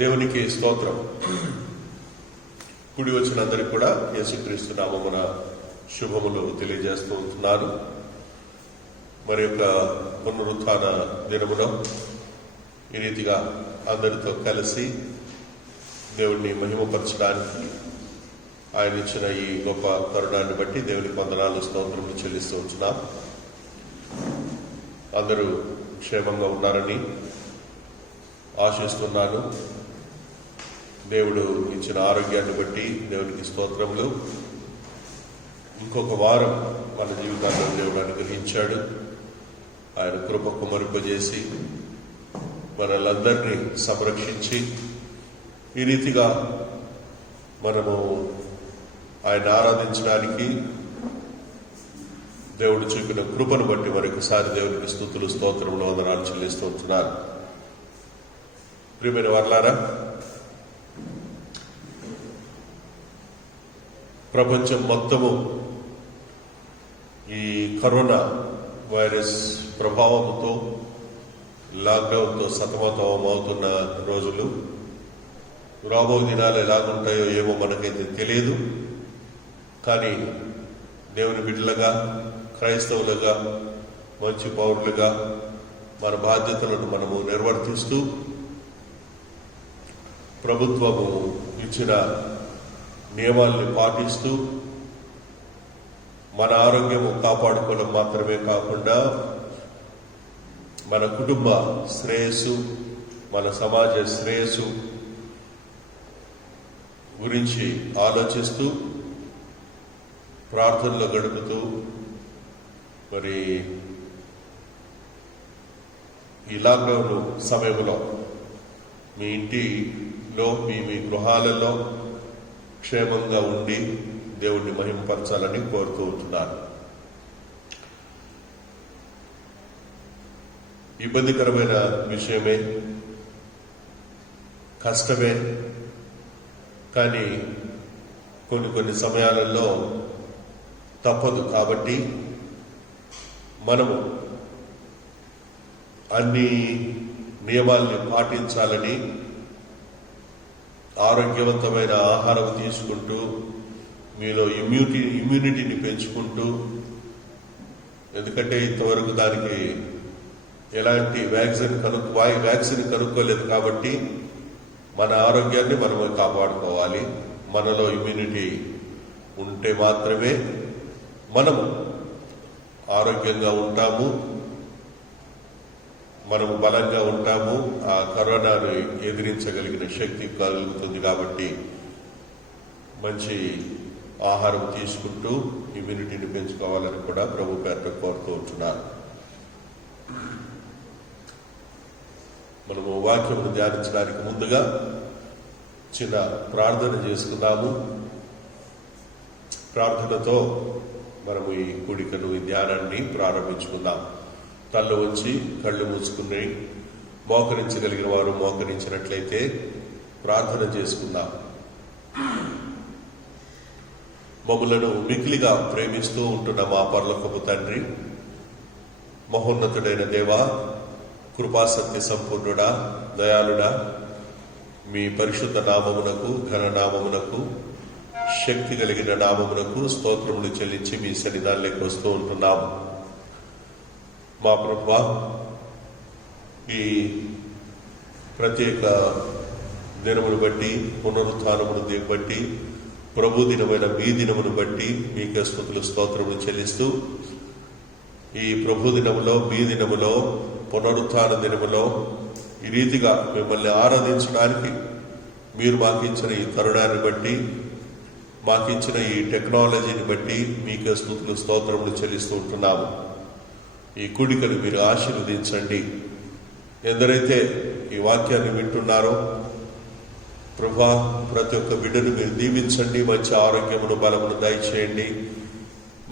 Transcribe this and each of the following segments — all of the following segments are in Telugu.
దేవునికి స్తోత్రం. కూడి వచ్చిన అందరికి కూడా యేసుక్రీస్తు నామమున శుభములు తెలియజేస్తూ ఉంటున్నారు. మరి యొక్క పునరుత్థాన దినములో ఈ రీతిగా అందరితో కలిసి దేవుణ్ణి మహిమపరచడానికి ఆయన ఇచ్చిన ఈ గొప్ప తరుణాన్ని బట్టి దేవునికి వందనాలు, స్తోత్రములు చెల్లిస్తూ ఉంటున్నాం. అందరూ క్షేమంగా ఉన్నారని ఆశిస్తున్నాను. దేవుడు ఇచ్చిన ఆరోగ్యాన్ని బట్టి దేవునికి స్తోత్రములు. ఇంకొక వారం మన జీవితాల్లో దేవుడు అనుగ్రహించాడు. ఆయన కృప కుమరింపజేసి మనలందరినీ సంరక్షించి ఈ రీతిగా మనము ఆయన ఆరాధించడానికి దేవుడు చూపిన కృపను బట్టి మరొకసారి దేవునికి స్తుతులు, స్తోత్రములు, వందనాలు చెల్లిస్తూ ఉంటున్నారు. ప్రియమైన వారలారా, ప్రపంచం మొత్తము ఈ కరోనా వైరస్ ప్రభావంతో, లాక్డౌన్తో సతమతమవుతున్న రోజులు. రాబో దినాలు ఎలాగుంటాయో ఏమో మనకైతే తెలియదు. కానీ దేవుని బిడ్డలుగా, క్రైస్తవులుగా, మంచి పౌరులుగా మన బాధ్యతలను మనము నిర్వర్తిస్తూ ప్రభుత్వము ఇచ్చిన నియమాల్ని పాటిస్తూ మన ఆరోగ్యము కాపాడుకోవడం మాత్రమే కాకుండా మన కుటుంబ శ్రేయస్సు, మన సమాజ శ్రేయస్సు గురించి ఆలోచిస్తూ ప్రార్థనలో గడుపుతూ మరి ఈ లాక్డౌన్ సమయంలో మీ ఇంటిలో, మీ గృహాలలో క్షేమంగా ఉండి దేవుణ్ణి మహిమపరచాలని కోరుతూ ఉంటున్నాను. ఇబ్బందికరమైన విషయమే, కష్టమే. కానీ కొన్ని సమయాలలో తప్పదు. కాబట్టి మనము అన్ని నియమాల్ని పాటించాలని, ఆరోగ్యవంతమైన ఆహారం తీసుకుంటూ మీలో ఇమ్యూనిటీని పెంచుకుంటూ, ఎందుకంటే ఇంతవరకు దానికి ఎలాంటి వ్యాక్సిన్ కనుక్కోలేదు. కాబట్టి మన ఆరోగ్యాన్ని మనమే కాపాడుకోవాలి. మనలో ఇమ్యూనిటీ ఉంటే మాత్రమే మనము ఆరోగ్యంగా ఉంటాము, మనము బలంగా ఉంటాము, ఆ కరోనాను ఎదిరించగలిగిన శక్తి కలుగుతుంది. కాబట్టి మంచి ఆహారం తీసుకుంటూ ఇమ్యూనిటీని పెంచుకోవాలని కూడా ప్రభు పేరుతో కోరుతూ ఉంటున్నారు. మనము వాక్యమును ధ్యానించడానికి ముందుగా చిన్న ప్రార్థన చేసుకుందాము. ప్రార్థనతో మనము ఈ కూడికను, ఈ ధ్యానాన్ని ప్రారంభించుకుందాం. తల్ల వచ్చి కళ్ళు మూసుకుని మోకరించగలిగిన వారు మోకరించినట్లయితే ప్రార్థన చేసుకుందాం. మమ్ములను మిక్కిలిగా ప్రేమిస్తూ ఉంటున్న మా పరలోకపు తండ్రి, మహోన్నతుడైన దేవా, కృపాసత్య సంపూర్ణుడా, దయాళుడా, మీ పరిశుద్ధ నామమునకు, ఘన నామమునకు, శక్తి కలిగిన నామమునకు స్తోత్రములు చెల్లించి మీ సన్నిధానంలోకి వస్తూ ఉంటున్నాము. మా ప్రభువా, ఈ ప్రత్యేక దినమును బట్టి, పునరుత్థానమును బట్టి, ప్రభు దినమైన మీ దినమును బట్టి మీకే స్తుతులు, స్తోత్రములు చెల్లిస్తూ, ఈ ప్రభు దినములో, మీ దినములో, పునరుత్థాన దినములో ఈ రీతిగా మిమ్మల్ని ఆరాధించడానికి మీరు మాకిచ్చిన ఈ తరుణాన్ని బట్టి, మాకిచ్చిన ఈ టెక్నాలజీని బట్టి మీకే స్తుతులు, స్తోత్రములు చెల్లిస్తూ ఉంటున్నాము. ఈ కూడికను మీరు ఆశీర్వదించండి. ఎందరైతే ఈ వాక్యాన్ని వింటున్నారో ప్రభా, ప్రతి ఒక్క బిడ్డను మీరు దీవించండి. మంచి ఆరోగ్యమును, బలమును దయచేయండి.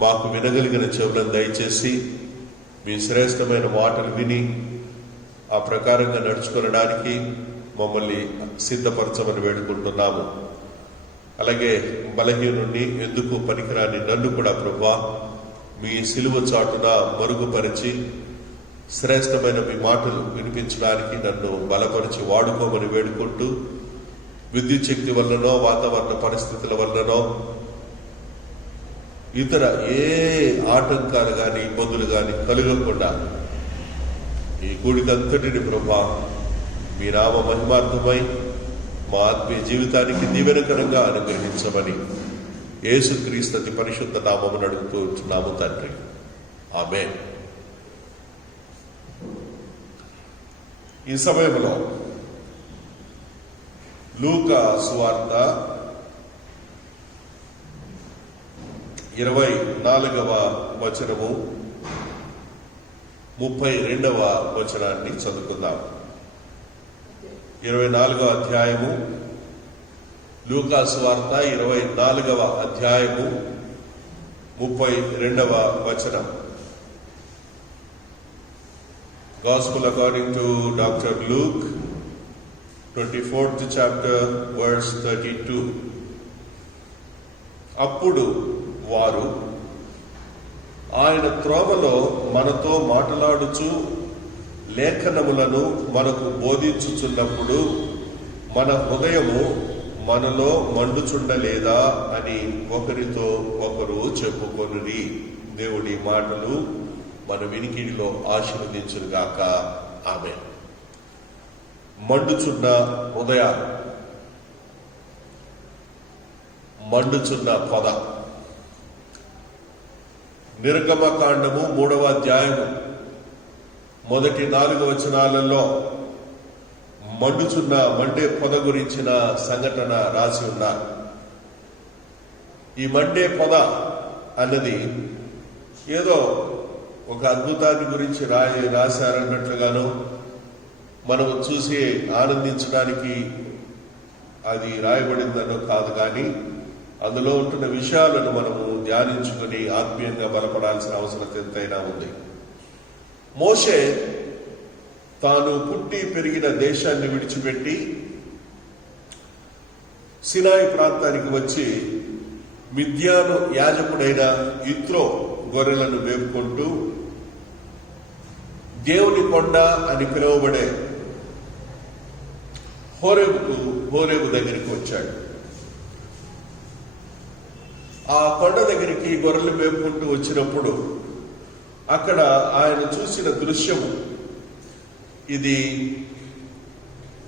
మాకు వినగలిగిన చెవులను దయచేసి మీ శ్రేష్టమైన మాటలు విని ఆ ప్రకారంగా నడుచుకోవడానికి మమ్మల్ని సిద్ధపరచమని వేడుకుంటున్నాము. అలాగే బలహీనుణ్ణి, ఎందుకు పనికిరాని నన్ను కూడా ప్రభువా మీ సిలువ చాటున మరుగుపరిచి శ్రేష్టమైన మీ మాటలు వినిపించడానికి నన్ను బలపరిచి వాడుకోమని వేడుకుంటూ, విద్యుత్ శక్తి వల్లనో వాతావరణ పరిస్థితుల వల్లనో ఇతర ఏ ఆటంకాలు కానీ ఇబ్బందులు కానీ కలగకుండా ఈ కూడికంతటిని ప్రభా మీ నామ మహిమార్థమై మా ఆత్మీయ జీవితానికి దీవెనకరంగా అనుగ్రహించమని యేసుక్రీస్తు అతి పరిశుద్ధ నామమును అడుగుతూ ఉంటున్నాము తండ్రి. ఆమేన్. ఈ సమయంలో లూకా సువార్త 24వ వచనము 32వ వచనాన్ని చదువుకుందాం. 24వ అధ్యాయము లూకా సువార్త 24వ అధ్యాయము 32వ వచనం. Gospel according to Dr. Luke, 24th chapter, verse 32. అప్పుడు వారు ఆయన త్రోవలో మనతో మాట్లాడుచు లేఖనములను మనకు బోధించుచున్నప్పుడు మన హృదయము మనలో మండుచుండలేదా అని ఒకరితో ఒకరు చెప్పుకొనిరి. దేవుడి మాటలు మన వినికిడిలో ఆశీర్వదించుగాక. ఆమేన్. మండుచున్న హృదయాలు, మండుచున్న పొద. నిర్గమకాండము 3వ అధ్యాయము మొదటి 4 వచనాలలో మండే పొద గురించిన సంఘటన రాసి ఉన్నారు. ఈ మండే పొద అన్నది ఏదో ఒక అద్భుతాన్ని గురించి రాశారన్నట్లుగాను, మనము చూసి ఆనందించడానికి అది రాయబడిందనో కాదు, కానీ అందులో ఉంటున్న విషయాలను మనము ధ్యానించుకుని ఆత్మీయంగా బలపడాల్సిన అవసరం ఎంతైనా ఉంది. మోషే తాను పుట్టి పెరిగిన దేశాన్ని విడిచిపెట్టి సినాయి ప్రాంతానికి వచ్చి మిద్యాను యాజకుడైన యిత్రో గొర్రెలను మేపుకుంటూ దేవుని కొండ అని పిలువబడే హోరేబు దగ్గరికి వచ్చాడు. ఆ కొండ దగ్గరికి గొర్రెలు మేపుకుంటూ వచ్చినప్పుడు అక్కడ ఆయన చూసిన దృశ్యము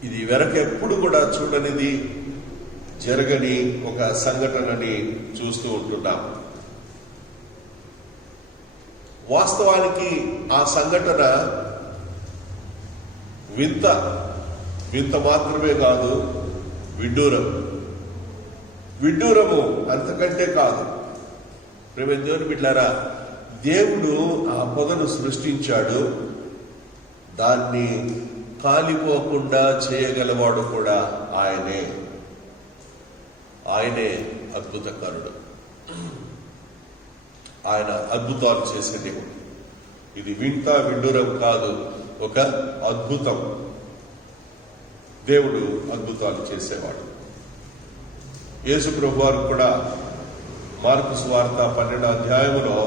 ఇది వెనకెప్పుడు కూడా చూడనిది, జరగని ఒక సంఘటనని చూస్తూ ఉంటున్నాం. వాస్తవానికి ఆ సంఘటన వింత మాత్రమే కాదు, విడ్డూరము అంతకంటే కాదు. ప్రేమ దేవుని బిడ్డలారా, దేవుడు ఆ పొదను సృష్టించాడు. దాన్ని కాలిపోకుండా చేయగలవాడు కూడా ఆయనే అద్భుతకారుడు. ఆయన అద్భుతాలు చేసే దేవుడు. ఇది విడ్డూరం కాదు, ఒక అద్భుతం. దేవుడు అద్భుతాలు చేసేవాడు. యేసు ప్రభువారు కూడా మార్కు సువార్త 12వ అధ్యాయములో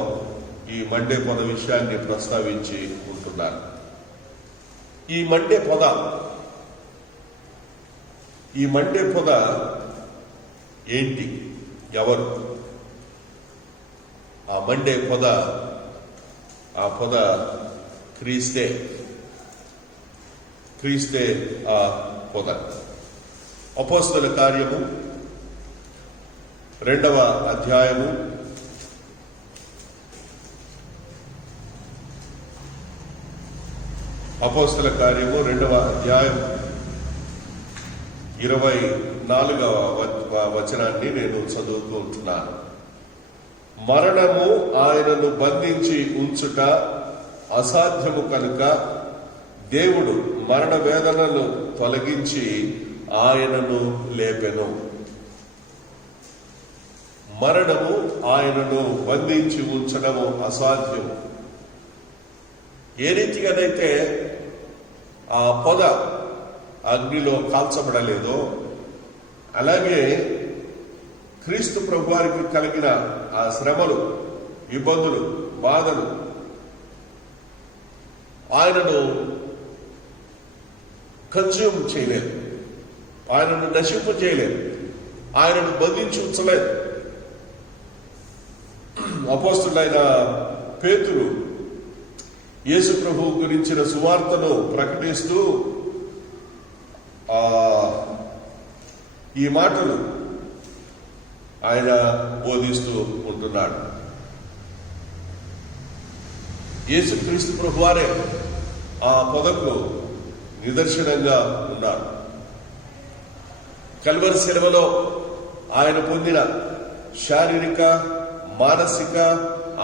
ఈ మండే పొద విషయాన్ని ప్రస్తావించి ఉంటున్నారు. ఈ మండే పొద ఏంటి? ఎవరు ఆ మండే పొద? ఆ పొద క్రీస్తే ఆ పొద. అపోస్తలుల కార్యము 2వ అధ్యాయము 24వ వచనాన్ని నేను చదువుతూ ఉంటున్నాను. మరణము ఆయనను బంధించి ఉంచుట అసాధ్యము కనుక దేవుడు మరణ వేదనను తొలగించి ఆయనను లేపెను. మరణము ఆయనను బంధించి ఉంచడము అసాధ్యము. ఏ రీతిగానైతే ఆ పొద అగ్నిలో కాల్చబడలేదో, అలాగే క్రీస్తు ప్రభువారికి కలిగిన ఆ శ్రమలు, ఇబ్బందులు, బాధలు ఆయనను కన్జ్యూమ్ చేయలేదు, ఆయనను నశింపు చేయలేదు, ఆయనను బంధించి ఉంచలేదు. అపోస్తులైన పేతురు యేసు ప్రభువు గురించిన సువార్తను ప్రకటిస్తూ ఈ మాటలు ఆయన బోధిస్తూ ఉంటున్నాడు. యేసుక్రీస్తు ప్రభువారే ఆ పొదకు నిదర్శనంగా ఉన్నారు. కల్వరి శిలువలో ఆయన పొందిన శారీరక, మానసిక,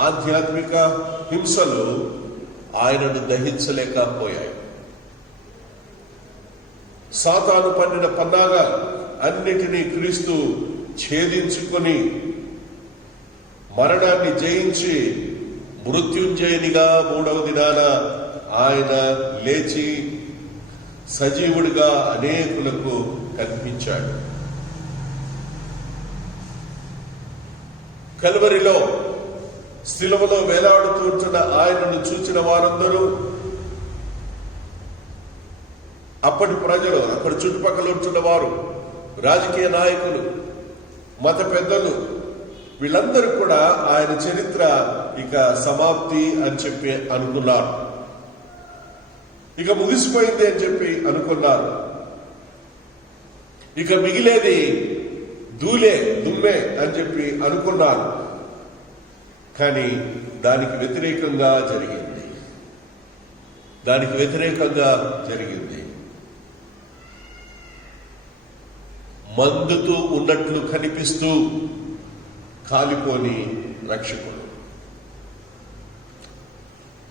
ఆధ్యాత్మిక హింసలు ఆయనను దహించలేకపోయాయి. సాతాను పన్నిన పన్నాగాలు అన్నిటినీ క్రీస్తు ఛేదించుకొని మరణాన్ని జయించి మృత్యుంజయునిగా 3వ దినాన ఆయన లేచి సజీవుడిగా అనేకులకు కనిపించాడు. కల్వరిలో శిలువలో వేలాడుతుంటున్న ఆయనను చూచిన వారందరూ, అప్పటి ప్రజలు, అక్కడ చుట్టుపక్కల ఉంటున్న వారు, రాజకీయ నాయకులు, మత పెద్దలు, వీళ్ళందరూ కూడా ఆయన చరిత్ర ఇక సమాప్తి అని చెప్పి అనుకున్నారు, ఇక ముగిసిపోయింది అని చెప్పి అనుకున్నారు. ఇక మిగిలేది దుమ్మే అని చెప్పి అనుకున్నారు. కానీ దానికి వ్యతిరేకంగా జరిగింది. మందుతూ ఉన్నట్లు కనిపిస్తూ కాలిపోని రక్షకుడు,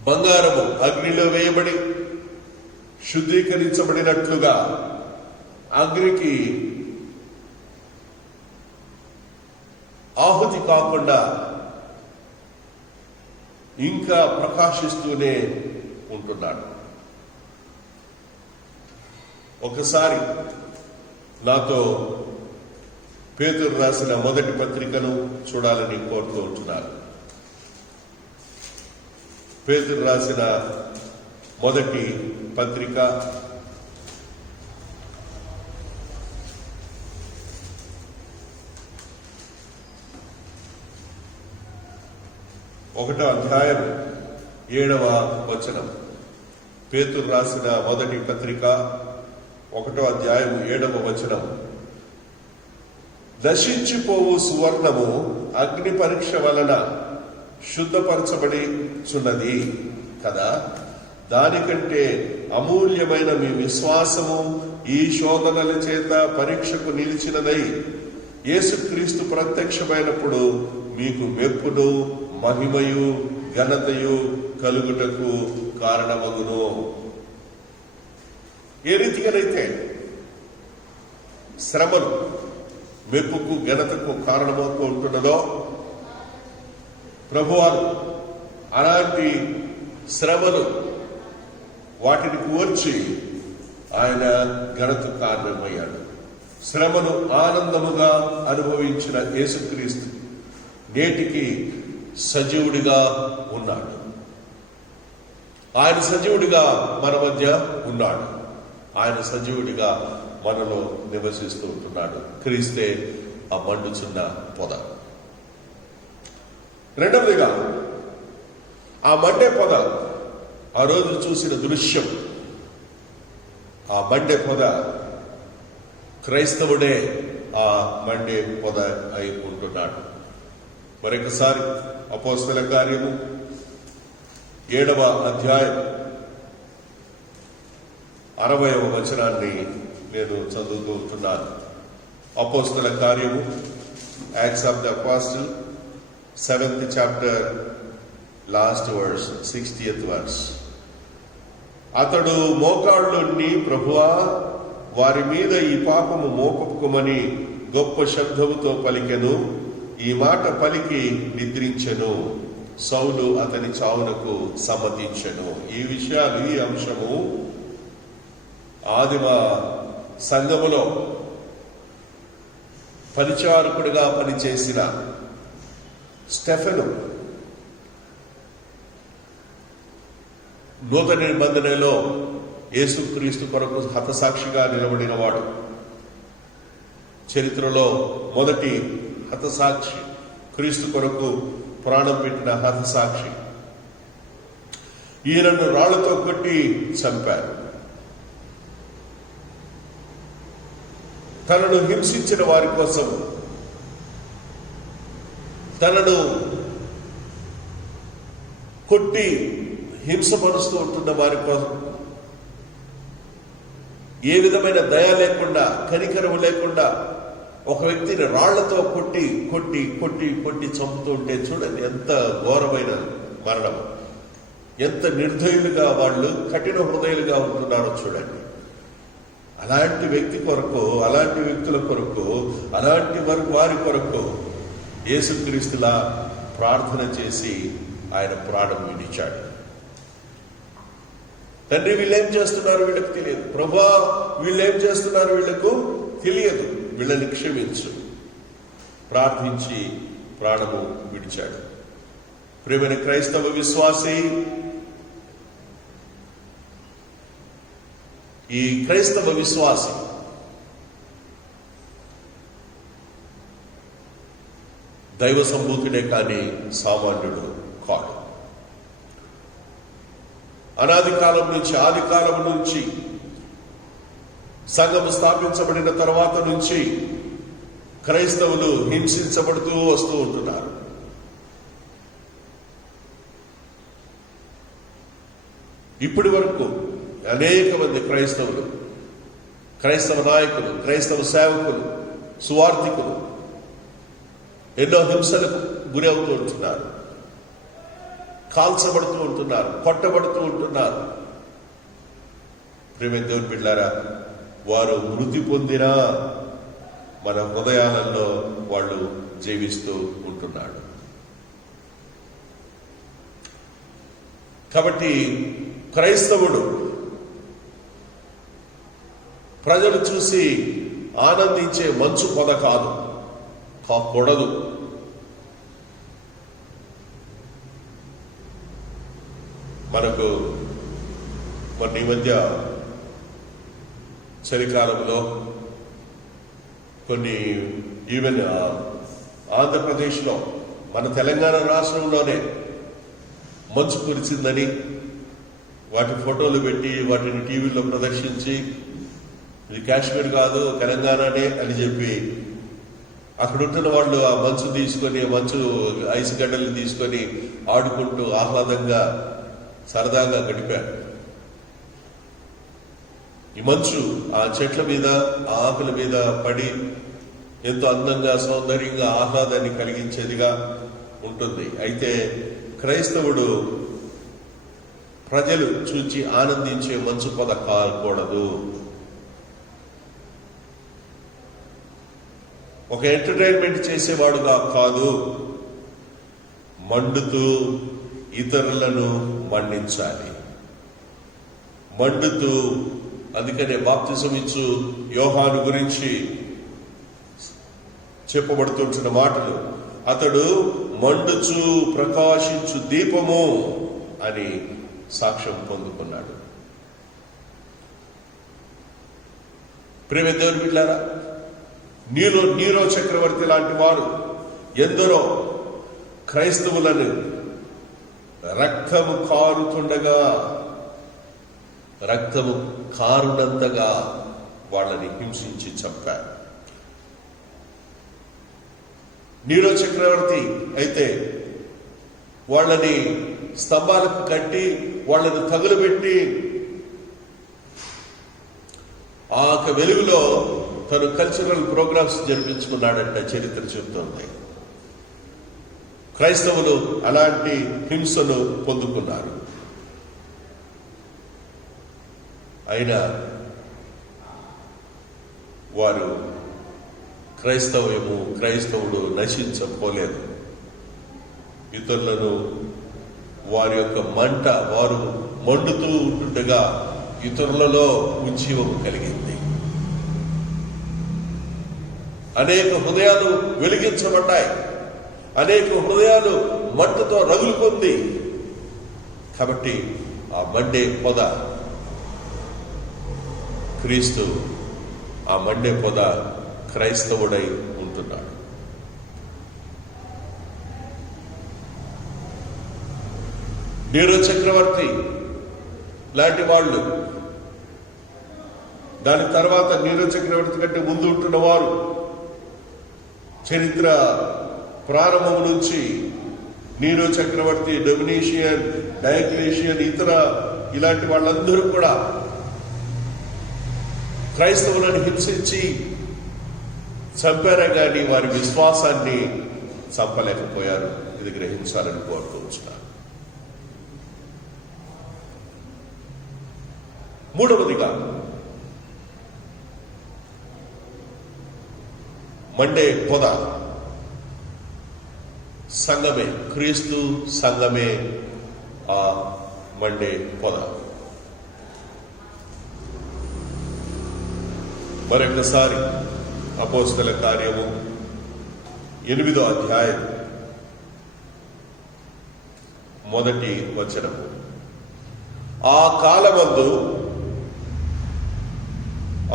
బంగారము అగ్నిలో వేయబడి శుద్ధీకరించబడినట్లుగా అగ్నికి ఆహుతి కాకుండా ఇంకా ప్రకాశిస్తూనే ఉంటున్నాడు. ఒకసారి నాతో పేతురు రాసిన మొదటి పత్రికను చూడాలని కోరుతూ ఉంటున్నారు. పేతురు రాసిన మొదటి పత్రిక 1వ అధ్యాయం 7వ వచనం. పేతురు రాసిన మొదటి పత్రిక 1వ అధ్యాయం 7వ వచనం. నశించిపోవు సువర్ణము అగ్ని పరీక్ష వలన శుద్ధపరచబడి చున్నది కదా, దానికంటే అమూల్యమైన మీ విశ్వాసము ఈ శోధనల చేత పరీక్షకు నిలిచినదై యేసుక్రీస్తు ప్రత్యక్షమైనప్పుడు మీకు మెప్పును, మహిమయు, ఘనతయు కలుగుటకు కారణమగును. ఏ రీతిగానైతే శ్రమలు మెప్పుకు, ఘనతకు కారణమవుతూ ఉంటున్నదో, ప్రభువారు అలాంటి శ్రమలు వాటిని కోర్చి ఆయన ఘనతకు కారణమయ్యాడు. శ్రమను ఆనందముగా అనుభవించిన యేసుక్రీస్తు నేటికి సజీవుడిగా ఉన్నాడు. ఆయన సజీవుడిగా మన మధ్య ఉన్నాడు. ఆయన సజీవుడిగా మనలో నివసిస్తూ ఉంటున్నాడు. క్రీస్తే ఆ మండుచున్న పొద. రెండవదిగా ఆ మండే పొద, ఆ రోజు చూసిన దృశ్యం, ఆ మండే పొద క్రైస్తవుడే ఆ మండే పొద అయి ఉంటున్నాడు. మరొకసారి అపోస్తల కార్యము 7వ అధ్యాయం 60వ వచనాన్ని నేను చదువుతూ ఉంటున్నాను. అపోస్తల కార్యము, acts of the apostle, 7th chapter, last verse, 60th verse. అతడు మోకాళ్ళుని, ప్రభువా వారి మీద ఈ పాపము మోపకుమని గొప్ప శబ్దముతో పలికెను. ఈ మాట పలికి నిద్రించెను. సౌలు అతని చావునకు సమ్మతించెను. ఈ విషయాలు, ఈ అంశము ఆదిమ సంఘములో పరిచారకుడిగా పనిచేసిన స్టెఫెను నూతన నిబంధనలో యేసుక్రీస్తు కొరకు హతసాక్షిగా నిలబడిన వాడు, చరిత్రలో మొదటి హతసాక్షి, క్రీస్తు కొరకు ప్రాణం పెట్టిన హతసాక్షి. ఈయనను రాళ్లతో కొట్టి చంపారు. తనను హింసించిన వారి కోసం, తనను కొట్టి హింసపరుస్తూ ఉంటున్న వారి కోసం ఏ విధమైన దయ లేకుండా, కనికరం లేకుండా ఒక వ్యక్తిని రాళ్లతో కొట్టి కొట్టి కొట్టి కొట్టి చంపుతూ ఉంటే చూడండి ఎంత ఘోరమైన మరణం, ఎంత నిర్దయులుగా వాళ్ళు కఠిన హృదయులుగా ఉంటున్నారో చూడండి. అలాంటి వ్యక్తి కొరకు, అలాంటి వ్యక్తుల కొరకు, అలాంటి వారి కొరకు యేసుక్రీస్తులా ప్రార్థన చేసి ఆయన ప్రాణం విడిచాడు. తండ్రి, వీళ్ళేం చేస్తున్నారు వీళ్ళకి తెలియదు. ప్రభా, వీళ్ళేం చేస్తున్నారు వీళ్లకు తెలియదు, వీళ్ళని క్షమించు. ప్రార్థించి ప్రాణము విడిచాడు. ప్రియమైన క్రైస్తవ విశ్వాసి, ఈ క్రైస్తవ విశ్వాసి దైవ సంభూతుడే కానీ సామాన్యుడు కాడు. అనాది కాలం నుంచి, ఆది కాలం నుంచి, సంఘము స్థాపించబడిన తర్వాత నుంచి క్రైస్తవులు హింసించబడుతూ వస్తూ ఉంటున్నారు. ఇప్పటి వరకు అనేక మంది క్రైస్తవులు, క్రైస్తవ నాయకులు, క్రైస్తవ సేవకులు, సువార్థికులు ఎన్నో హింసలకు గురి అవుతూ ఉంటున్నారు, కాల్చబడుతూ ఉంటున్నారు, కొట్టబడుతూ ఉంటున్నారు. ప్రేమ దేవుని బిడ్డలారా, వారు మృతి పొందినా మన హృదయాలలో వాళ్ళు జీవిస్తూ ఉంటున్నాడు. కాబట్టి క్రైస్తవుడు ప్రజలు చూసి ఆనందించే మంచు పొద కాకూడదు. మనకు ఈ మధ్య చలికాలంలో కొన్ని ఈవెన్ ఆంధ్రప్రదేశ్లో, మన తెలంగాణ రాష్ట్రంలోనే మంచు కురిసిందని వాటి ఫోటోలు పెట్టి వాటిని టీవీలో ప్రదర్శించి ఇది కాశ్మీర్ కాదు తెలంగాణనే అని చెప్పి అక్కడ ఉంటున్న వాళ్ళు ఆ మంచు తీసుకొని, మంచు ఐస్ గడ్డలు తీసుకొని ఆడుకుంటూ ఆహ్లాదంగా సరదాగా గడిపారు. ఈ మంచు ఆ చెట్ల మీద, ఆ ఆకుల మీద పడి ఎంతో అందంగా, సౌందర్యంగా, ఆహ్లాదాన్ని కలిగించేదిగా ఉంటుంది. అయితే క్రైస్తవుడు ప్రజలు చూచి ఆనందించే మంచు పొద కాకూడదు. ఒక ఎంటర్టైన్మెంట్ చేసేవాడుగా కాదు, మండుతూ ఇతరులను మండించాలి. మండుతూ, అందుకనే బాప్తిసం ఇచ్చు యోహాను గురించి చెప్పబడుతుంటున్న మాటలు, అతడు మండుచు ప్రకాశించు దీపము అని సాక్ష్యం పొందుకున్నాడు. ప్రేమ దేవుని బిడ్డలారా, నీరో చక్రవర్తి లాంటి వారు ఎందరో క్రైస్తవులను రక్తము కారుతుండగా, రక్తము కారునంతగా వాళ్ళని హింసించి చంపారు. నీరో చక్రవర్తి అయితే వాళ్ళని స్తంభాలకు కట్టి, వాళ్ళని తగులుబెట్టి, ఆ వెలుగులో తను కల్చరల్ ప్రోగ్రామ్స్ జరిపించుకున్నాడంట చరిత్ర చెబుతోంది. క్రైస్తవులు అలాంటి హింసను పొందుకున్నారు. అయినా వారు క్రైస్తవుడు నశించకపోలేదు. ఇతరులను వారి యొక్క వారు మండుతూ ఉంటుండగా ఇతరులలో ఉజ్జీవము కలిగింది. అనేక హృదయాలు వెలిగించబడ్డాయి, అనేక హృదయాలు మంటతో రగులుకుంది. కాబట్టి ఆ మండే పొద క్రీస్తు, ఆ మండే పొద క్రైస్తవుడై ఉంటున్నాడు. నీరో చక్రవర్తి లాంటి వాళ్ళు, దాని తర్వాత నీరో చక్రవర్తి కంటే ముందు ఉంటున్న వారు, చరిత్ర ప్రారంభం నుంచి నీరో చక్రవర్తి, డొమినేషియన్, డయోక్లేషియన్, ఇతర ఇలాంటి వాళ్ళందరూ కూడా క్రైస్తవులను హింసించి చంపారే కానీ వారి విశ్వాసాన్ని చంపలేకపోయారు. ఇది గ్రహించాలని కోరుతూ ఉంటున్నాను. మూడవదిగా మండే పొద సంఘమే, క్రీస్తు సంఘమే ఆ మండే పొద. మరొకసారి అపోస్తల కార్యము 8వ అధ్యాయం 1వ వచనము. ఆ కాలమందు,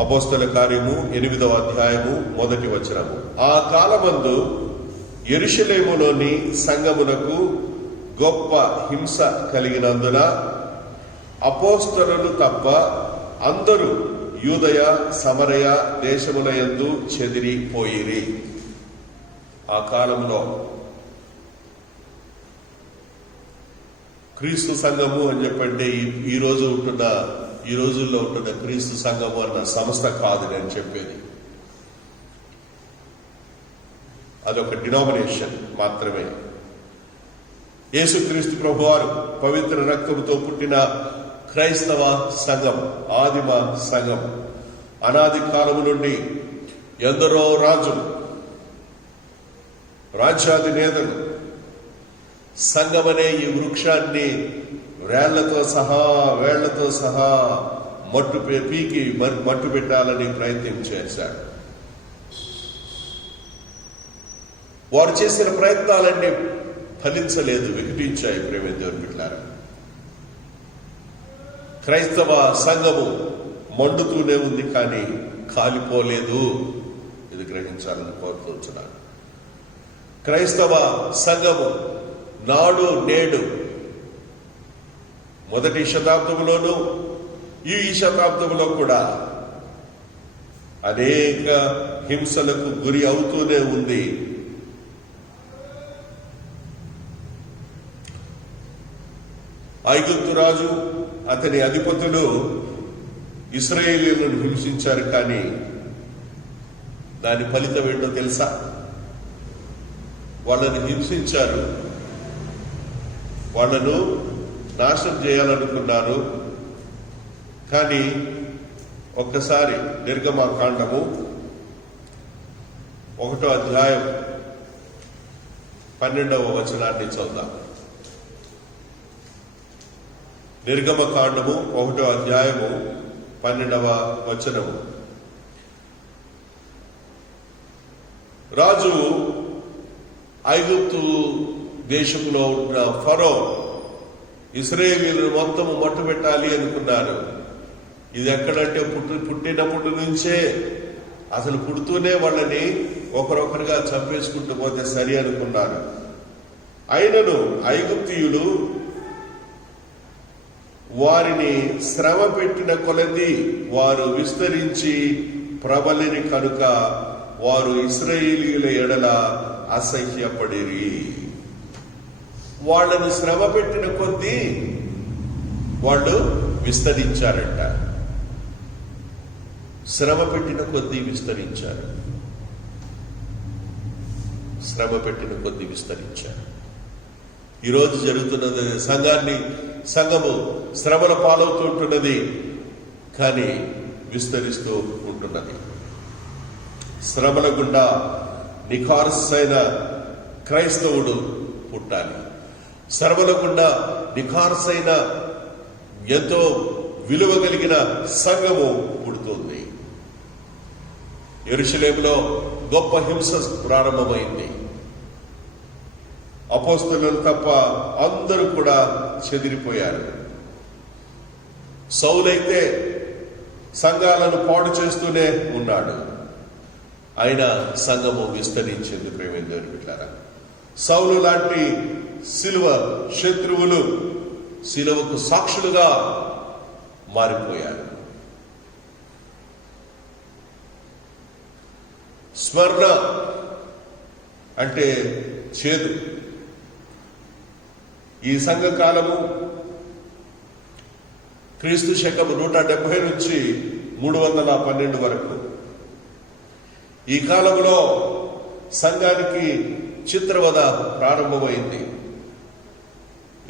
అపోస్తల కార్యము 8వ అధ్యాయము 1వ వచనము. ఆ కాలమందు యెరూషలేములోని సంఘమునకు గొప్ప హింస కలిగినందున అపోస్తలులు తప్ప అందరూ యూదయ సమరయ దేశముల యందు చెదిరిపోయిరి. ఆ కాలంలో క్రీస్తు సంఘము అని చెప్పంటే ఈ రోజుల్లో ఉంటున్న క్రీస్తు సంఘము అన్న సంస్థ కాదు నేను చెప్పేది. అదొక డినామినేషన్ మాత్రమే. యేసుక్రీస్తు ప్రభువారు పవిత్ర రక్తముతో పుట్టిన క్రైస్తవ సంఘం, ఆదిమ సంఘం, అనాది కాలము నుండి ఎందరో రాజులు, రాజ్యాధినేతలు సంఘమనే ఈ వృక్షాన్ని వేళ్లతో సహా పీకి మట్టు పెట్టాలని ప్రయత్నం చేశారు. వారు చేసిన ప్రయత్నాలన్నీ ఫలించలేదు, వికటించాయి. ప్రేమ దేవుని బిడ్డలారా, క్రైస్తవ సంఘము మండుతూనే ఉంది కానీ కాలిపోలేదు. ఇది గ్రహించాలని కోరుతున్నాను. క్రైస్తవ సంఘము నాడు నేడు మొదటి శతాబ్దంలోనూ ఈ శతాబ్దంలో కూడా అనేక హింసలకు గురి అవుతూనే ఉంది. ఐగుప్తు రాజు, అతని అధిపతులు ఇశ్రాయేలీయులను హింసించారు. కానీ దాని ఫలితం ఏంటో తెలుసా? వాళ్ళని హింసించారు, వాళ్ళను నాశనం చేయాలనుకున్నారు. కానీ ఒక్కసారి నిర్గమకాండము 1వ అధ్యాయం 12వ వచనాన్ని చదువుదాం. నిర్గమకాండము 1వ అధ్యాయము 12వ వచనము. రాజు ఐగుప్తు దేశంలో ఉన్న ఫరో ఇశ్రాయేలీయులను మొత్తము మట్టు పెట్టాలి అనుకున్నారు. ఇది ఎక్కడంటే పుట్టినప్పటి నుంచే, అసలు పుడుతూనే వాళ్ళని ఒకరొకరుగా చంపేసుకుంటూ పోతే సరి అనుకున్నారు. అయినను ఐగుప్తీయులు వారిని శ్రమ పెట్టిన కొలది వారు విస్తరించి ప్రబలిని కనుక వారు ఇశ్రాయేలీయుల ఎడల అసహ్యపడిరి. వాళ్ళను శ్రమ పెట్టిన కొద్దీ వాళ్ళు విస్తరించారంట. శ్రమ పెట్టిన కొద్దీ విస్తరించారు. శ్రమ పెట్టిన కొద్దీ విస్తరించారు. ఈరోజు జరుగుతున్నది సంఘము శ్రమల పాలవుతుంటున్నది, కానీ విస్తరిస్తూ ఉంటున్నది. శ్రమల గుండా నిఖార్సైన క్రైస్తవుడు పుట్టాలి. శ్రమల గుండా నిఖార్సైన ఎంతో విలువ కలిగిన సంఘము పుడుతుంది. యెరూషలేములో గొప్ప హింస ప్రారంభమైంది. అపోస్తలులు తప్ప అందరూ కూడా చెదిరిపోయారు. సౌలైతే సంఘాలను పాడు చేస్తూనే ఉన్నాడు. అయినా సంఘము విస్తరించింది. ప్రేమైన దేవుని బిడ్డలారా, సౌలు లాంటి సిలువ శత్రువులు సిలువకు సాక్షులుగా మారిపోయారు. స్మరణ అంటే చేదు. ఈ సంఘకాలము క్రీస్తు శకము 170 నుంచి 312 వరకు. ఈ కాలంలో సంఘానికి చిత్రవద ప్రారంభమైంది.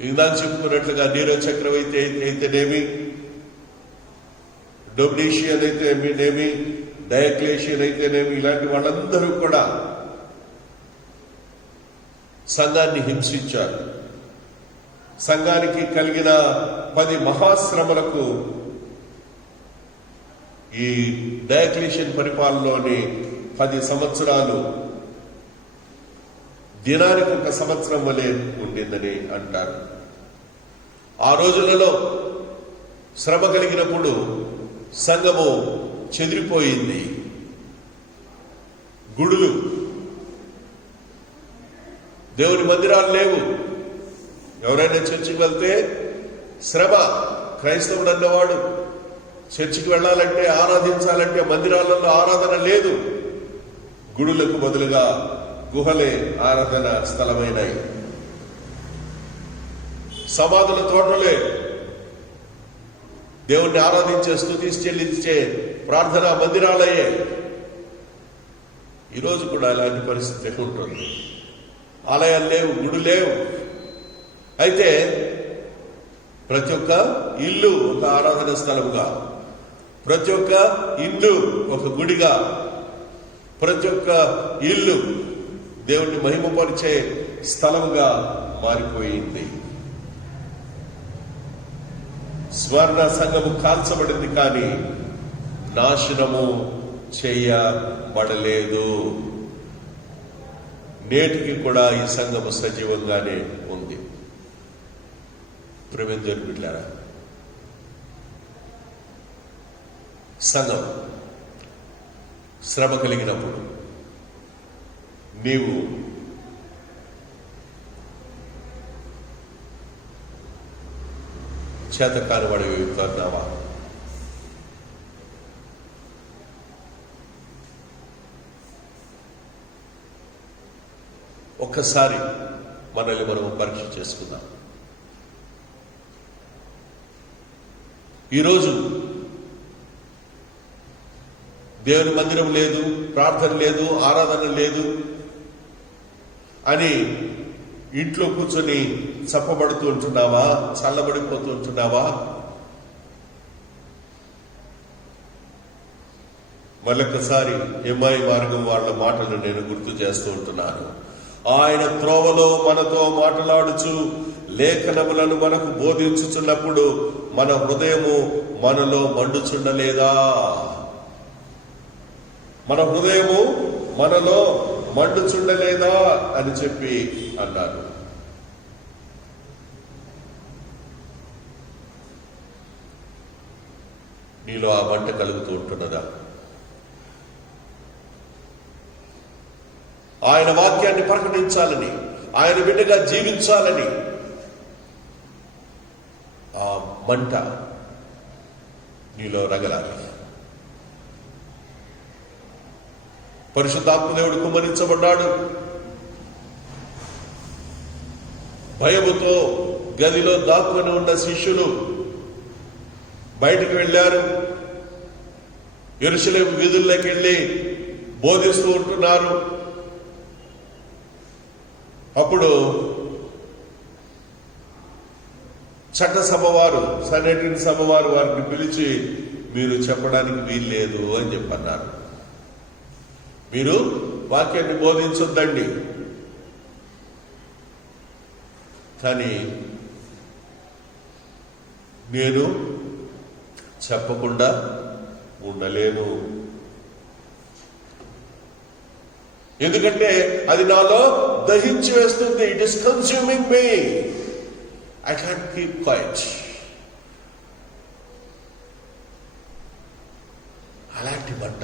ఇందాక చెప్పుకున్నట్లుగా నీరో చక్రవర్తి అయితేనేమి, డొమినిషియన్ అయితేనేమి, డయక్లేషియన్ అయితేనేమి, ఇలాంటి వాళ్ళందరూ కూడా సంఘాన్ని హింసించారు. సంఘానికి కలిగిన 10 మహాశ్రమలకు ఈ డయక్లేషియన్ పరిపాలనలోని 10 సంవత్సరాలు దినానికి 1 సంవత్సరం వలె ఉండిందని అంటారు. ఆ రోజులలో శ్రమ కలిగినప్పుడు సంఘము చెదిరిపోయింది. గుడులు, దేవుని మందిరాలు లేవు. ఎవరైనా చర్చికి వెళ్తే శ్రమ. క్రైస్తవుడు అన్నవాడు చర్చికి వెళ్ళాలంటే, ఆరాధించాలంటే మందిరాలలో ఆరాధన లేదు. గుడులకు బదులుగా గుహలే ఆరాధన స్థలమైనాయి. సమాధుల తోటలే దేవుణ్ణి ఆరాధించే, స్తుతి చెల్లించే ప్రార్థనా మందిరాలయ్యే. ఈరోజు కూడా అలాంటి పరిస్థితి ఉంటుంది. ఆలయాలు లేవు, గుడి లేవు. అయితే ప్రతి ఒక్క ఇల్లు ఒక ఆరాధన స్థలముగా, ప్రతి ఒక్క ఇల్లు ఒక గుడిగా, ప్రతి ఒక్క ఇల్లు దేవుణ్ణి మహిమపరిచే స్థలముగా మారిపోయింది. స్వర్ణ సంఘము కాల్చబడింది, కానీ నాశనము చేయబడలేదు. నేటికి కూడా ఈ సంఘము సజీవంగానే ఉంది. ప్రేమించని బిడ్డలారా, సంఘం శ్రమ కలిగినప్పుడు నీవు చేతకాని వాడివి అవుతున్నావా? ఒక్కసారి మనల్ని మనం పరీక్ష చేసుకుందాం. ఈరోజు దేవుని మందిరం లేదు, ప్రార్థన లేదు, ఆరాధన లేదు అని ఇంట్లో కూర్చొని చప్పబడుతూ ఉంటున్నావా? చల్లబడిపోతూ ఉంటున్నావా? మళ్ళొక్కసారి ఎమ్మాయి మార్గం వాళ్ళ మాటలు నేను గుర్తు చేస్తూ ఉంటున్నాను. ఆయన త్రోవలో మనతో మాట్లాడుచు లేఖనములను మనకు బోధించుచున్నప్పుడు మన హృదయము మనలో మండుచుండలేదా? మన హృదయము మనలో మండుచుండలేదా అని చెప్పి అన్నారు. నీలో ఆ మంట కలుగుతూ ఉంటున్నదా? ఆయన వాక్యాన్ని ప్రకటించాలని, ఆయన బిడ్డగా జీవించాలని ఆ మంట నీలో రగలాలి. పరిశుద్ధాత్మదేవుడు కుమ్మరించబడ్డాడు. భయముతో గదిలో దాక్కుని ఉన్న శిష్యులు బయటికి వెళ్ళారు. యెరూషలేము వీధుల్లోకి వెళ్ళి బోధిస్తూ ఉంటున్నారు. అప్పుడు చట్ట సభవారు, సనేటిన్ సభవారు వారిని పిలిచి, మీరు చెప్పడానికి వీల్లేదు అని చెప్పన్నారు. మీరు వాక్యాన్ని బోధించొద్దండి, కానీ నేను చెప్పకుండా ఉండలేను. ఎందుకంటే అది నాలో దహించి వేస్తుంది. It is consuming me. I can't keep quiet. అలాంటి మంట.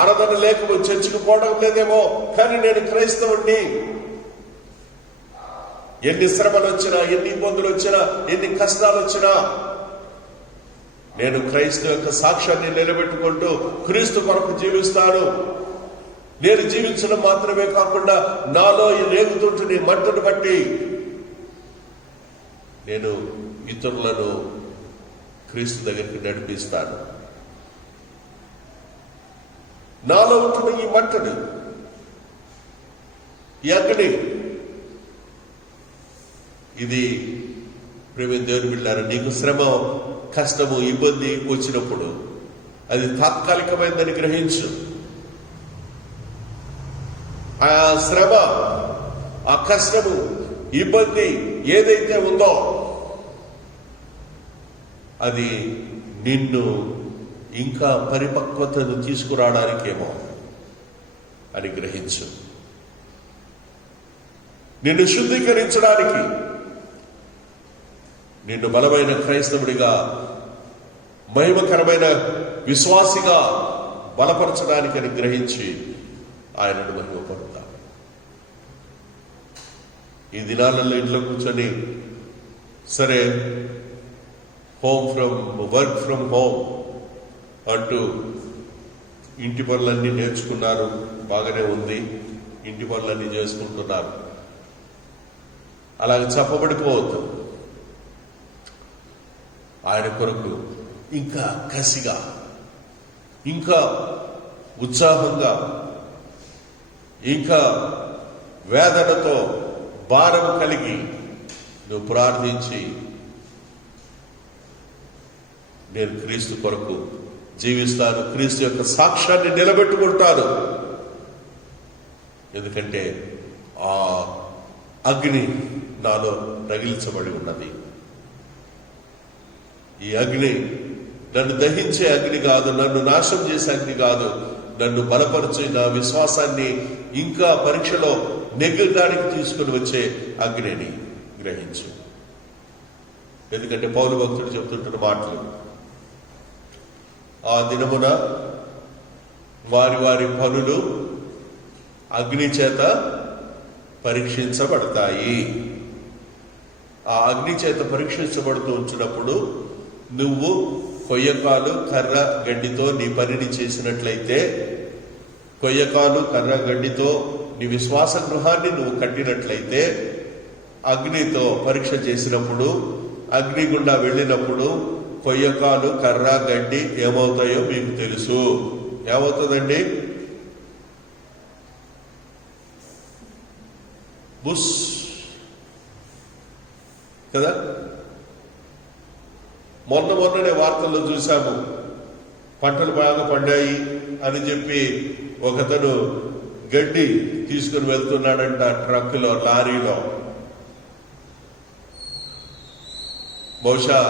ఆరాధన లేకపోతే చర్చికి పోవడం లేదేమో, కానీ నేను క్రైస్తవుణ్ణి. ఎన్ని శ్రమలు వచ్చినా, ఎన్ని ఇబ్బందులు వచ్చినా, ఎన్ని కష్టాలు వచ్చినా నేను క్రైస్తవ యొక్క సాక్ష్యాన్ని నిలబెట్టుకుంటూ క్రీస్తు కొరకు జీవిస్తాను. నేను జీవించడం మాత్రమే కాకుండా నాలో రేగుతుంటుని మంటను బట్టి నేను ఇతరులను క్రీస్తు దగ్గరికి నడిపిస్తాను. నాలో ఉంటున్న ఈ మంటను, ఈ అగ్ని, ఇది ప్రేమ దేవుని బిడ్డలారా, నీకు శ్రమ, కష్టము, ఇబ్బంది వచ్చినప్పుడు అది తాత్కాలికమైందని గ్రహించు. ఆ శ్రమ, ఆ కష్టము, ఇబ్బంది ఏదైతే ఉందో అది నిన్ను ఇంకా పరిపక్వతను తీసుకురావడానికేమో అని గ్రహించు. నిన్ను శుద్ధీకరించడానికి, నిన్ను బలమైన క్రైస్తవుడిగా, మహిమకరమైన విశ్వాసిగా బలపరచడానికని గ్రహించి ఆయనను మహిమపడతాడు. ఈ దినాలలో ఇంట్లో కూర్చొని సరే వర్క్ ఫ్రమ్ హోమ్ అంటూ ఇంటి పనులన్నీ నేర్చుకున్నారు, బాగానే ఉంది, ఇంటి పనులన్నీ చేసుకుంటున్నారు. అలాగే చెప్పబడిపోవద్దు. ఆయన కొరకు ఇంకా కసిగా, ఇంకా ఉత్సాహంగా, ఇంకా వేదనతో భారం కలిగి నువ్వు ప్రార్థించి, నేను క్రీస్తు కొరకు జీవిస్తాను, క్రీస్తు యొక్క సాక్ష్యాన్ని నిలబెట్టుకుంటాను. ఎందుకంటే ఆ అగ్ని నాలో రగిల్చబడి ఉన్నది. ఈ అగ్ని నన్ను దహించే అగ్ని కాదు, నన్ను నాశనం చేసే అగ్ని కాదు, నన్ను బలపరిచి నా విశ్వాసాన్ని ఇంకా పరీక్షలో నెగ్గడానికి తీసుకుని వచ్చే అగ్నిని గ్రహించు. ఎందుకంటే పౌలు భక్తుడు చెబుతుంటున్న మాటలు, ఆ దినమున వారి వారి పనులు అగ్ని చేత పరీక్షించబడతాయి. ఆ అగ్ని చేత పరీక్షించబడుతూ ఉంచినప్పుడు నువ్వు కొయ్యకాలు, కర్ర, గడ్డితో నీ పనిని చేసినట్లయితే, కొయ్యకాలు, కర్ర, గడ్డితో నీ విశ్వాస గృహాన్ని నువ్వు కట్టినట్లయితే, అగ్నితో పరీక్ష చేసినప్పుడు, అగ్ని గుండా వెళ్ళినప్పుడు కొయ్యకాలు, కర్ర, గడ్డి ఏమవుతాయో మీకు తెలుసు. ఏమవుతుందండి? బుస్ కదా. మొన్ననే వార్తల్లో చూశాము, పంటలు బాగా పండాయి అని చెప్పి ఒకతను గడ్డి తీసుకుని వెళ్తున్నాడంట ట్రక్కులో, లారీలో. బహుశా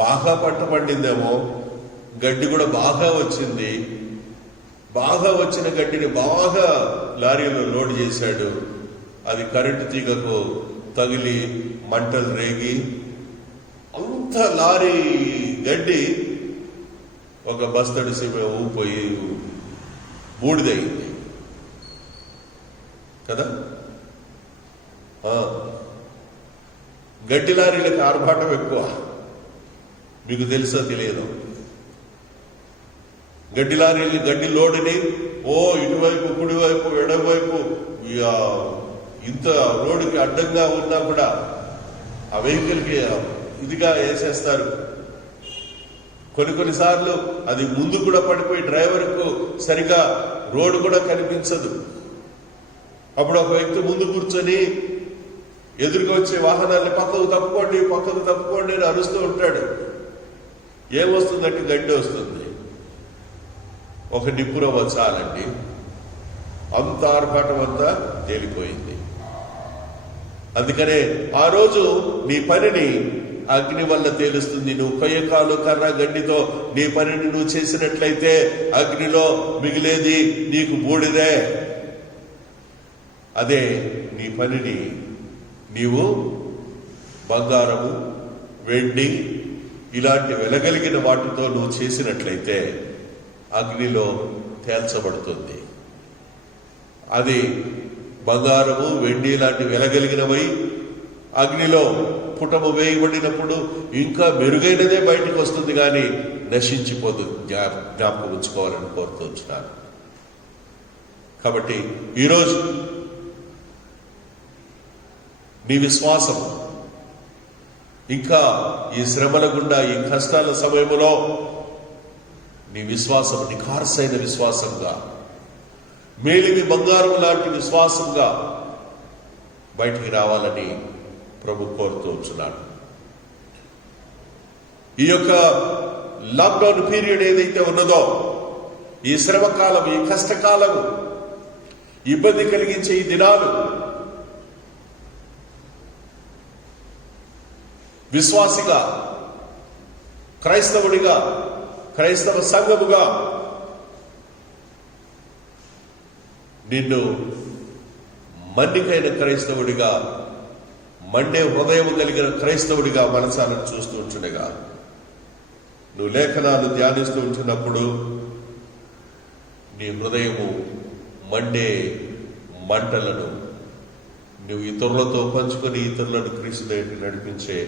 బాగా పంట పండిందేమో, గడ్డి కూడా బాగా వచ్చింది. బాగా వచ్చిన గడ్డిని బాగా లారీలో లోడ్ చేశాడు. అది కరెంటు తీగకు తగిలి మంటలు రేగి అంత లారీ గడ్డి ఒక బస్తడి సీమ ఊపోయి బూడిదయింది కదా. గడ్డి లారీలకు ఆర్భాటం ఎక్కువ, మీకు తెలుసో తెలియదు. గడ్డి లారీలు గడ్డి లోడుని ఇటువైపు, కుడివైపు, ఎడమవైపు ఇంత రోడ్డుకి అడ్డంగా ఉన్నా కూడా ఆ వెహికల్కి ఇదిగా వేసేస్తారు. కొన్నిసార్లు అది ముందు కూడా పడిపోయి డ్రైవర్కు సరిగా రోడ్డు కూడా కనిపించదు. అప్పుడు ఒక వ్యక్తి ముందు కూర్చొని ఎదురుగా వచ్చే వాహనాన్ని పక్కకు తప్పుకోండి అని అరుస్తూ ఉంటాడు. ఏమొస్తుందంటే గడ్డి వస్తుంది. ఒక నిప్పురవ్వ చాలండి, అంత ఆర్భాటం అంతా తేలిపోయింది. అందుకనే ఆ రోజు నీ పనిని అగ్ని వల్ల తేలుస్తుంది. నువ్వు కొయ్యకాలు, కర్ర, గడ్డితో నీ పనిని నువ్వు చేసినట్లయితే అగ్నిలో మిగిలేది నీకు బూడిదే. అదే నీ పనిని నీవు బంగారము, వెండి, ఇలాంటి వెలగలిగిన వాటితో నువ్వు చేసినట్లయితే అగ్నిలో తేల్చబడుతుంది. అది బంగారము, వెండి లాంటి వెలగలిగినవై అగ్నిలో పుటము వేయబడినప్పుడు ఇంకా మెరుగైనదే బయటకు వస్తుంది, కానీ నశించిపోదు. జ్ఞాపకం ఉంచుకోవాలని కోరుతూ ఉంటున్నాను. కాబట్టి ఈరోజు నీ విశ్వాసం ఇంకా ఈ శ్రమల గుండా, ఈ కష్టాల సమయంలో నీ విశ్వాసం నిఖార్సైన విశ్వాసంగా, మేలిమి బంగారం లాంటి విశ్వాసంగా బయటికి రావాలని ప్రభు కోరుతూ ఉంటున్నాడు. ఈ యొక్క లాక్డౌన్ పీరియడ్ ఏదైతే ఉన్నదో, ఈ శ్రమకాలం, ఈ కష్టకాలము, ఇబ్బంది కలిగించే ఈ దినాలు విశ్వాసిగా, క్రైస్తవుడిగా, క్రైస్తవ సంఘముగా నిన్ను మన్నికైన క్రైస్తవుడిగా, మండే హృదయం కలిగిన క్రైస్తవుడిగా మనసాలను చూస్తూ ఉంటుండగా, నువ్వు లేఖనాలు ధ్యానిస్తూ ఉంటున్నప్పుడు నీ హృదయము మండే మంటలను నువ్వు ఇతరులతో పంచుకొని ఇతరులను క్రీస్తు దగ్గరికి నడిపించే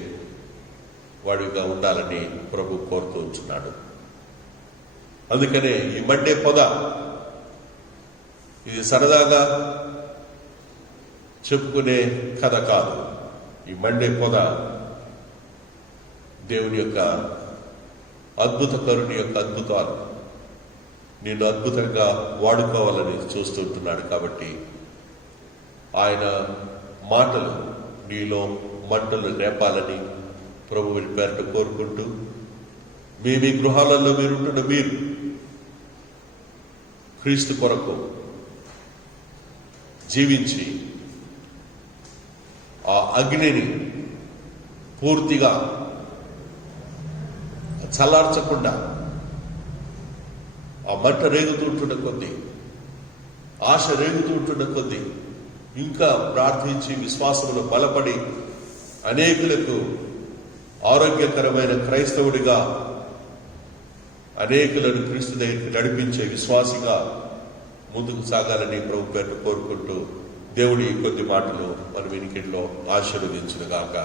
వాడిగా ఉండాలని ప్రభు కోరుతూ ఉంటున్నాడు. అందుకనే ఈ మండే పొగ, ఇది సరదాగా చెప్పుకునే కథ కాదు. ఈ మండే పొగ దేవుని యొక్క అద్భుత కరుణ యొక్క అద్భుతాలు నిన్ను అద్భుతంగా వాడుకోవాలని చూస్తుంటున్నాడు. కాబట్టి ఆయన మాటలు నీలో మంటలు రేపాలని ప్రభువుని పేరట కోరుకుంటూ, మీ గృహాలలో మీరుంటున్న మీరు క్రీస్తు కొరకు జీవించి ఆ అగ్నిని పూర్తిగా చల్లార్చకుండా, ఆ మంట రేగుతుంటున్న కొద్దీ, ఆశ రేగుతుంటున్న కొద్దీ ఇంకా ప్రార్థించి విశ్వాసంలో బలపడి అనేకులకు ఆరోగ్యకరమైన క్రైస్తవుడిగా, అనేకులను క్రీస్తు దగ్గరికి నడిపించే విశ్వాసిగా ముందుకు సాగాలని ప్రభు పేరు కోరుకుంటూ, దేవుడి కొద్ది మాటలు మన వినికిడిలో ఆశీర్వదించునుగాక.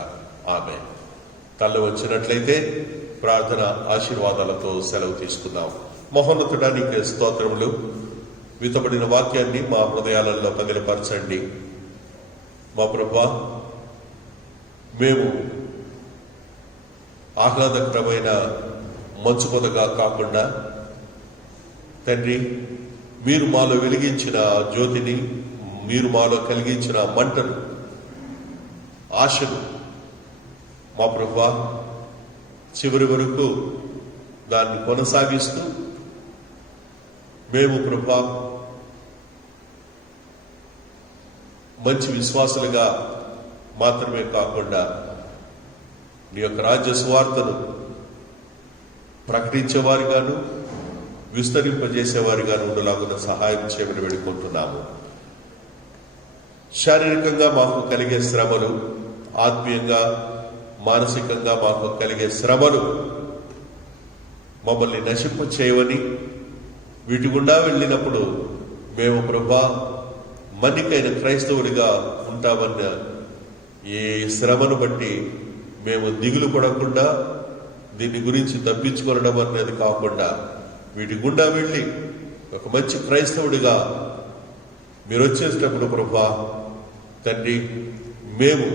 ఆమె తల్ల వచ్చినట్లయితే ప్రార్థన ఆశీర్వాదాలతో సెలవు తీసుకుందాం. మహోన్నతుడా, నీకే స్తోత్రములు. విత్తబడిన వాక్యాన్ని మా హృదయాలలో పగిలపరచండి. మా ప్రభువా, మేము ఆహ్లాదకరమైన మంచు పొదగా కాకుండా తండ్రి, మీరు మాలో వెలిగించిన జ్యోతిని, మీరు మాలో కలిగించిన మంటను, ఆశను మా ప్రభువా చివరి వరకు దాన్ని కొనసాగిస్తూ మేము ప్రభువా మంచి విశ్వాసులుగా మాత్రమే కాకుండా నీ యొక్క రాజ్య సువార్తను ప్రకటించేవారిగాను, విస్తరింపజేసేవారిగాను ఉండలాగున సహాయం చేయమని వేడుకుంటున్నాము. శారీరకంగా మాకు కలిగే శ్రమలు, ఆత్మీయంగా మానసికంగా మాకు కలిగే శ్రమలు మమ్మల్ని నశింప చేయవని, వీటి గుండా వెళ్ళినప్పుడు మేము ప్రభువా మన్నికైన క్రైస్తవుడిగా ఉంటామన్న ఈ శ్రమను బట్టి మేము దిగులు పడకుండా, దీని గురించి తప్పించుకోవడం అనేది కాకుండా, వీటి గుండా వెళ్ళి ఒక మంచి క్రైస్తవుడిగా మీరు వచ్చేటప్పుడు ప్రభువా తండ్రి, మేము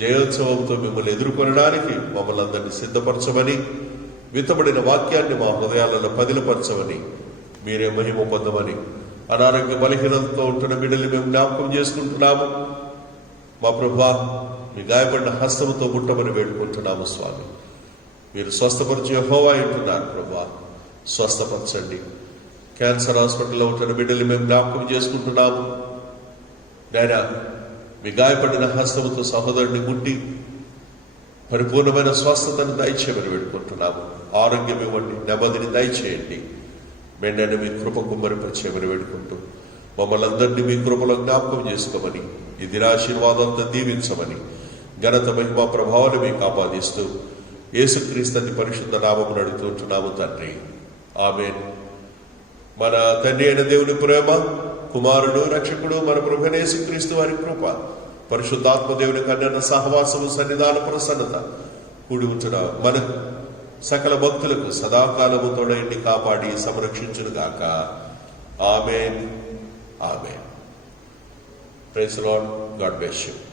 జయోత్సవంతో మిమ్మల్ని ఎదుర్కొనడానికి మమ్మల్ని అందరినీ సిద్ధపరచమని, విత్తబడిన వాక్యాన్ని మా హృదయాలలో పదిలపరచమని, మీరే మహిమ పొందమని, అనారోగ్య బలహీనతతో ఉంటున్న బిడ్డల్ని మేము జ్ఞాపకం చేసుకుంటున్నాము. మా ప్రభువా, మీ గాయపడిన హస్తముతో ముట్టమని వేడుకుంటున్నాము. స్వామి, మీరు స్వస్థపరిచే యెహోవా అంటున్నారు. ప్రభువా, స్వస్థపరచండి. క్యాన్సర్ హాస్పిటల్లో ఉంటున్న బిడ్డల్ని మేము జ్ఞాపకం చేసుకుంటున్నాము. నాయనా, మీ గాయపడిన హస్తముతో సహోదరుడిని ముట్టి పరిపూర్ణమైన స్వస్థతను దయచేయమని వేడుకుంటున్నాము. ఆరోగ్యం ఇవ్వండి, నెమ్మదిని దయచేయండి. మెండని మీ కృప కుమ్మరింపచేయమని వేడుకుంటూ, మమ్మల్ని అందరినీ మీ కృపలో జ్ఞాపకం చేసుకోమని, ఈ దినాశీర్వాదంతో దీవించమని, ఘనత మహిమ ప్రభావాన్ని మీకు ఆపాదిస్తూ యేసుక్రీస్తు అతి పరిశుద్ధ నామమున అడుగుతుంటున్నాము తండ్రి, ఆమేన్. మన తండ్రి అయిన దేవుని ప్రేమ, కుమారుడు రక్షకుడు మన ప్రభువైన యేసుక్రీస్తు వారి కృప, పరిశుద్ధాత్మ దేవుని కన్యన సహవాసము, సన్నిధాన ప్రసన్నత కూడి ఉంటున్న మన సకల భక్తులకు సదాకాలము తోడైండి కాపాడి సంరక్షించునుగాక. Amen, amen. Praise the Lord. God bless you.